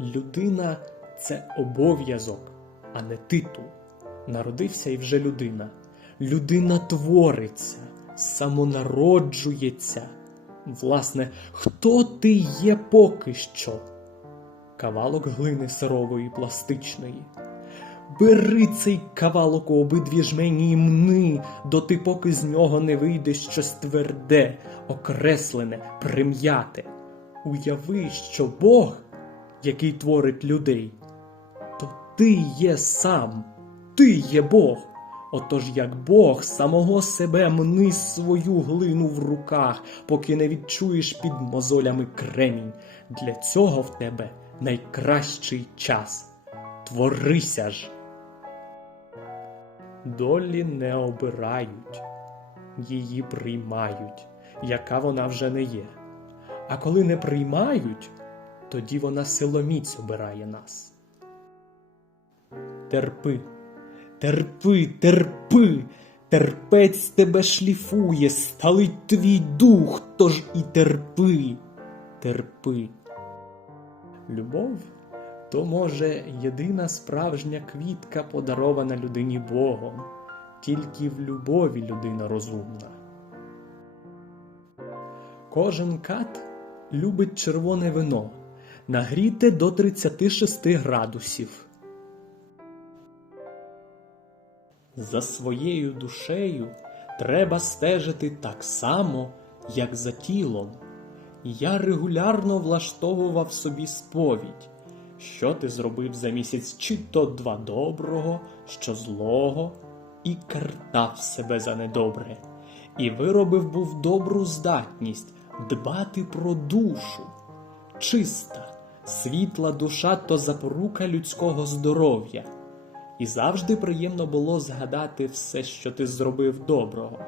Людина це обов'язок, а не титул. Народився і вже людина. Людина твориться, самонароджується. Власне, хто ти є поки що? Кавалок глини сирової пластичної. Бери цей кавалок у обидві жмені і мни, доти поки з нього не вийде щось тверде, окреслене, прим'яте. Уяви, що Бог, який творить людей, то ти є сам, ти є Бог. Отож, як Бог самого себе мни свою глину в руках, поки не відчуєш під мозолями кремінь. Для цього в тебе найкращий час. Творися ж. Долі не обирають, її приймають, яка вона вже не є. А коли не приймають, тоді вона силоміць обирає нас. Терпи, терпи, терпи, терпець тебе шліфує, сталить твій дух, тож і терпи, терпи. Любов то, може, єдина справжня квітка, подарована людині Богом, тільки в любові людина розумна. Кожен кат любить червоне вино, нагріте до 36 градусів. За своєю душею треба стежити так само, як за тілом. Я регулярно влаштовував собі сповідь, що ти зробив за місяць чи то два доброго, що злого, і картав себе за недобре, і виробив був добру здатність дбати про душу. Чиста, світла душа то запорука людського здоров'я. І завжди приємно було згадати все, що ти зробив доброго,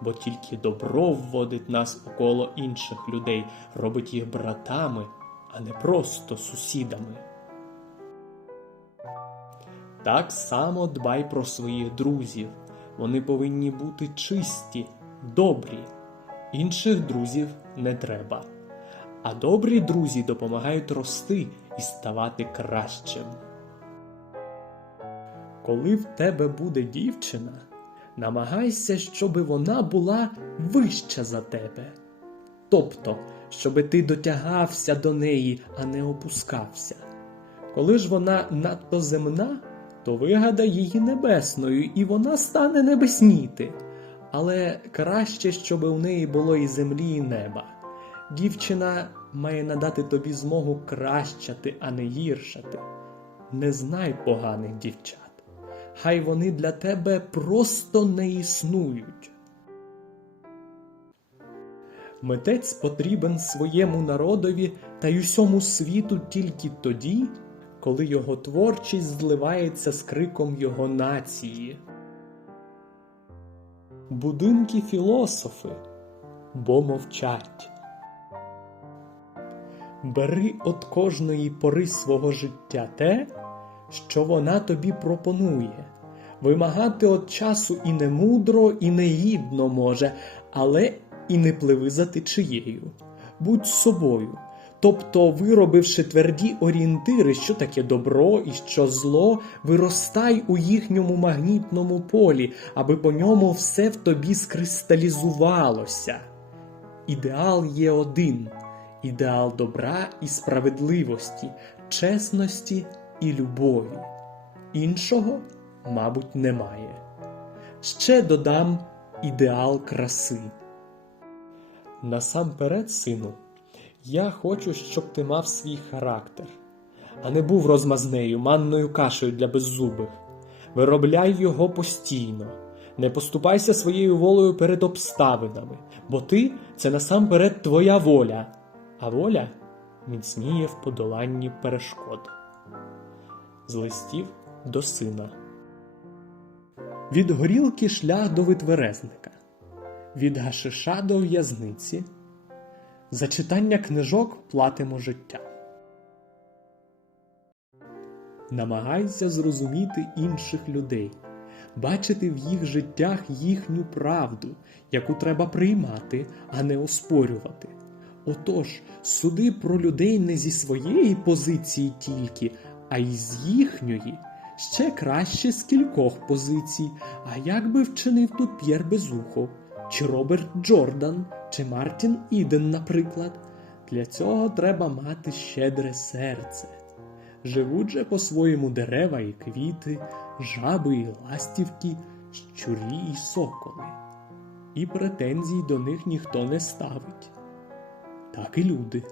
бо тільки добро вводить нас у коло інших людей, робить їх братами, а не просто сусідами. Так само дбай про своїх друзів. Вони повинні бути чисті, добрі. Інших друзів не треба. А добрі друзі допомагають рости і ставати кращим. Коли в тебе буде дівчина, намагайся, щоби вона була вища за тебе. Тобто, щоби ти дотягався до неї, а не опускався. Коли ж вона надто земна, то вигадай її небесною, і вона стане небесніти. Але краще, щоби у неї було і землі, і неба. Дівчина має надати тобі змогу кращати, а не гіршати. Не знай поганих дівчат. Хай вони для тебе просто не існують. Митець потрібен своєму народові та й усьому світу тільки тоді, коли його творчість зливається з криком його нації. Будинки філософи, бо мовчать. Бери от кожної пори свого життя те, що вона тобі пропонує. Вимагати от часу і не мудро, і не гідно може, але і не пливи за течією. Будь собою. Тобто, виробивши тверді орієнтири, що таке добро і що зло, виростай у їхньому магнітному полі, аби по ньому все в тобі скристалізувалося. Ідеал є один ідеал добра і справедливості, чесності і любові. Іншого, мабуть, немає. Ще додам ідеал краси. Насамперед, сину, я хочу, щоб ти мав свій характер, а не був розмазнею, манною кашею для беззубих. Виробляй його постійно, не поступайся своєю волею перед обставинами, бо ти це насамперед твоя воля, а воля міцніє в подоланні перешкод. З листів до сина. Від горілки шлях до витверезника, від гашиша до в'язниці. За читання книжок платимо життя. Намагайся зрозуміти інших людей, бачити в їх життях їхню правду, яку треба приймати, а не оспорювати. Отож, суди про людей не зі своєї позиції тільки, а й з їхньої. Ще краще з кількох позицій. А як би вчинив тут П'єр Безухов, чи Роберт Джордан, чи Мартін Іден, наприклад. Для цього треба мати щедре серце. Живуть же по-своєму дерева і квіти, жаби і ластівки, щурі і соколи. І претензій до них ніхто не ставить. Так і люди.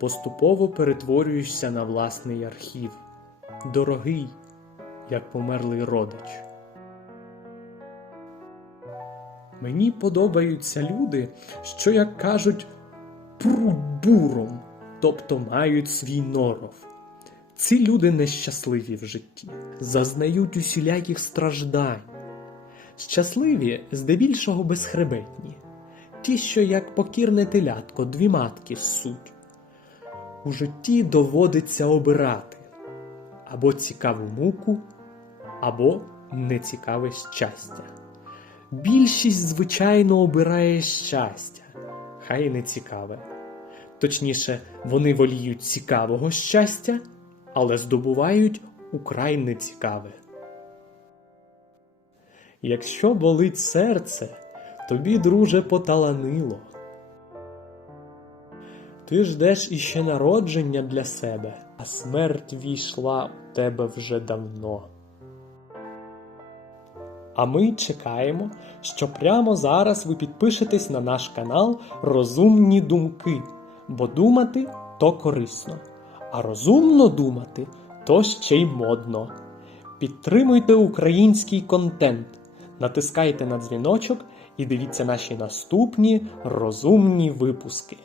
Поступово перетворюєшся на власний архів, дорогий, як померлий родич. Мені подобаються люди, що, як кажуть, пруть тобто мають свій норов. Ці люди нещасливі в житті, зазнають усіляких страждань. Щасливі здебільшого безхребетні, ті, що як покірне телятко дві матки ссуть. У житті доводиться обирати або цікаву муку, або нецікаве щастя. Більшість, звичайно, обирає щастя, хай і не цікаве. Точніше, вони воліють цікавого щастя, але здобувають украй нецікаве. Якщо болить серце, тобі, друже, поталанило. Ти ждеш іще народження для себе, а смерть війшла у тебе вже давно. А ми чекаємо, що прямо зараз ви підпишетесь на наш канал Розумні думки, бо думати то корисно, а розумно думати то ще й модно. Підтримуйте український контент, натискайте на дзвіночок і дивіться наші наступні розумні випуски.